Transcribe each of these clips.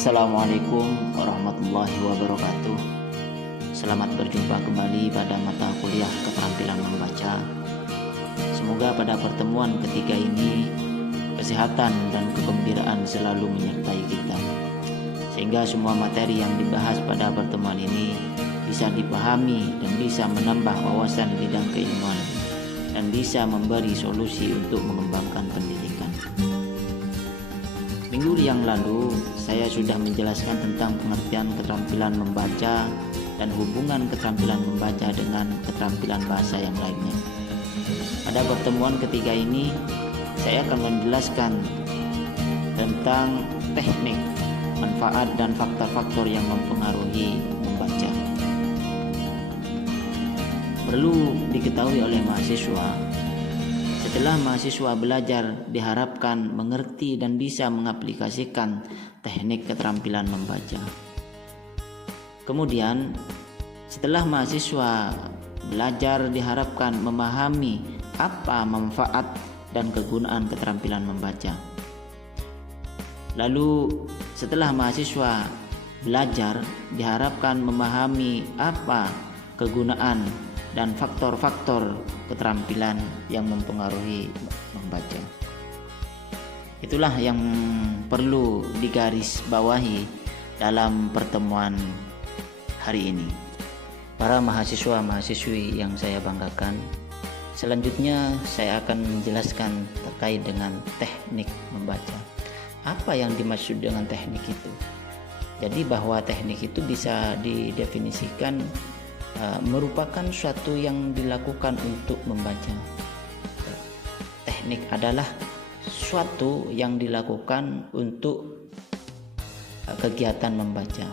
Assalamualaikum warahmatullahi wabarakatuh. Selamat berjumpa kembali pada mata kuliah keterampilan membaca. Semoga pada pertemuan ketiga ini kesehatan dan kegembiraan selalu menyertai kita, sehingga semua materi yang dibahas pada pertemuan ini bisa dipahami dan bisa menambah wawasan bidang keilmuan dan bisa memberi solusi untuk mengembangkan pendidikan. Minggu yang lalu saya sudah menjelaskan tentang pengertian keterampilan membaca dan hubungan keterampilan membaca dengan keterampilan bahasa yang lainnya. Pada pertemuan ketiga ini saya akan menjelaskan tentang teknik, manfaat dan faktor-faktor yang mempengaruhi membaca. Perlu diketahui oleh mahasiswa, setelah mahasiswa belajar, diharapkan mengerti dan bisa mengaplikasikan teknik keterampilan membaca. Kemudian, setelah mahasiswa belajar, diharapkan memahami apa manfaat dan kegunaan keterampilan membaca. Lalu, setelah mahasiswa belajar, diharapkan memahami apa kegunaan dan faktor-faktor keterampilan yang mempengaruhi membaca. Itulah yang perlu digarisbawahi dalam pertemuan hari ini. Para mahasiswa-mahasiswi yang saya banggakan, selanjutnya saya akan menjelaskan terkait dengan teknik membaca. Apa yang dimaksud dengan teknik itu? Jadi bahwa teknik itu bisa didefinisikan merupakan suatu yang dilakukan untuk membaca. Teknik adalah suatu yang dilakukan untuk kegiatan membaca.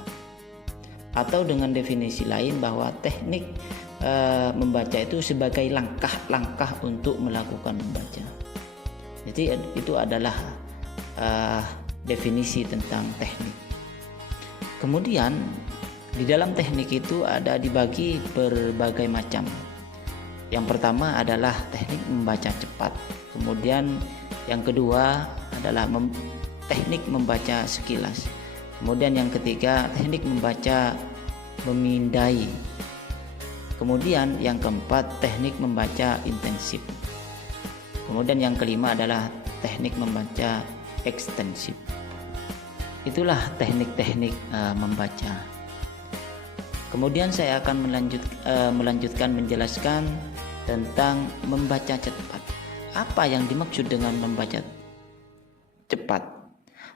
Atau dengan definisi lain bahwa teknik membaca itu sebagai langkah-langkah untuk melakukan membaca. Jadi itu adalah definisi tentang teknik. Kemudian di dalam teknik itu ada dibagi berbagai macam. Yang pertama adalah teknik membaca cepat. Kemudian yang kedua adalah teknik membaca sekilas. Kemudian yang ketiga teknik membaca memindai. Kemudian yang keempat teknik membaca intensif. Kemudian yang kelima adalah teknik membaca ekstensif. Itulah teknik-teknik membaca. Kemudian saya akan melanjutkan menjelaskan tentang membaca cepat. Apa yang dimaksud dengan membaca cepat?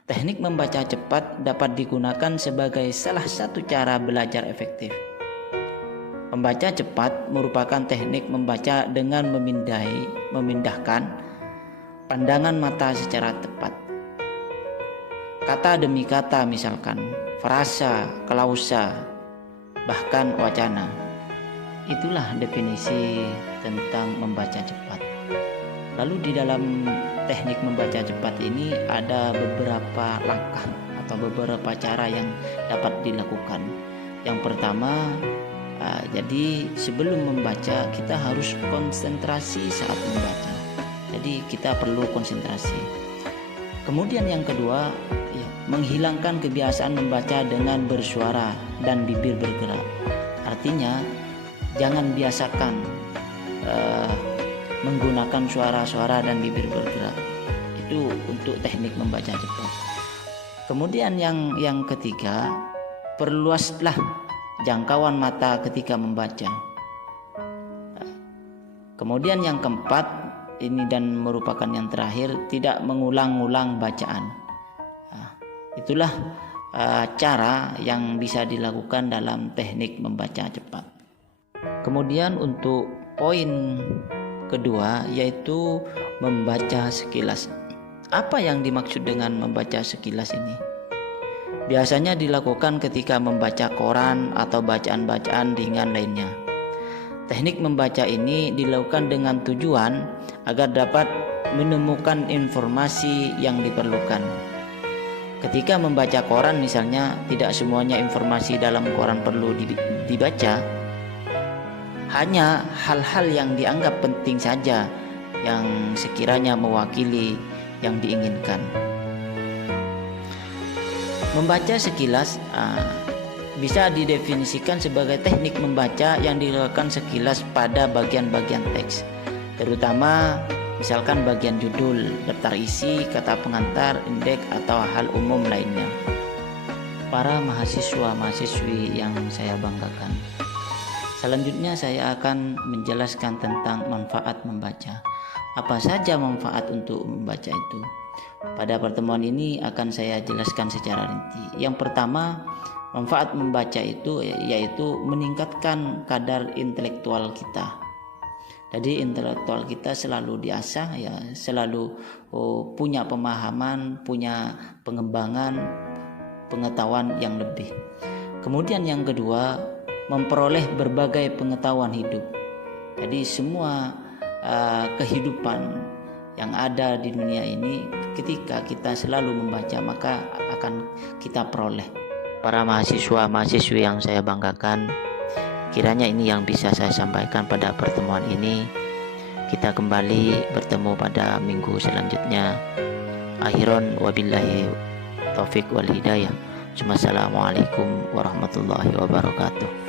Teknik membaca cepat dapat digunakan sebagai salah satu cara belajar efektif. Membaca cepat merupakan teknik membaca dengan memindahkan pandangan mata secara tepat. Kata demi kata, misalkan frasa, klausa, bahkan wacana. Itulah definisi tentang membaca cepat. Lalu di dalam teknik membaca cepat ini ada beberapa langkah atau beberapa cara yang dapat dilakukan. Yang pertama, jadi sebelum membaca kita harus konsentrasi saat membaca. Jadi kita perlu konsentrasi. Kemudian yang kedua, menghilangkan kebiasaan membaca dengan bersuara dan bibir bergerak. Artinya jangan biasakan menggunakan suara-suara dan bibir bergerak. Itu untuk teknik membaca cepat. Kemudian yang ketiga, perluaslah jangkauan mata ketika membaca. Kemudian yang keempat, ini dan merupakan yang terakhir, tidak mengulang-ulang bacaan. Itulah cara yang bisa dilakukan dalam teknik membaca cepat. Kemudian untuk poin kedua, yaitu membaca sekilas. Apa yang dimaksud dengan membaca sekilas ini? Biasanya dilakukan ketika membaca koran atau bacaan-bacaan ringan lainnya. Teknik membaca ini dilakukan dengan tujuan agar dapat menemukan informasi yang diperlukan. Ketika membaca koran misalnya, tidak semuanya informasi dalam koran perlu dibaca. Hanya hal-hal yang dianggap penting saja yang sekiranya mewakili yang diinginkan. Membaca sekilas bisa didefinisikan sebagai teknik membaca yang dilakukan sekilas pada bagian-bagian teks, terutama misalkan bagian judul, daftar isi, kata pengantar, indeks, atau hal umum lainnya. Para mahasiswa-mahasiswi yang saya banggakan, selanjutnya saya akan menjelaskan tentang manfaat membaca. Apa saja manfaat untuk membaca itu? Pada pertemuan ini akan saya jelaskan secara rinci. Yang pertama, manfaat membaca itu yaitu meningkatkan kadar intelektual kita. Jadi intelektual kita selalu diasah, ya, selalu punya pemahaman, punya pengembangan pengetahuan yang lebih. Kemudian yang kedua, memperoleh berbagai pengetahuan hidup. Jadi semua kehidupan yang ada di dunia ini, ketika kita selalu membaca maka akan kita peroleh. Para mahasiswa-mahasiswi yang saya banggakan, kiranya ini yang bisa saya sampaikan pada pertemuan ini. Kita kembali bertemu pada minggu selanjutnya. Akhiron wabillahi taufik wal hidayah. Assalamualaikum warahmatullahi wabarakatuh.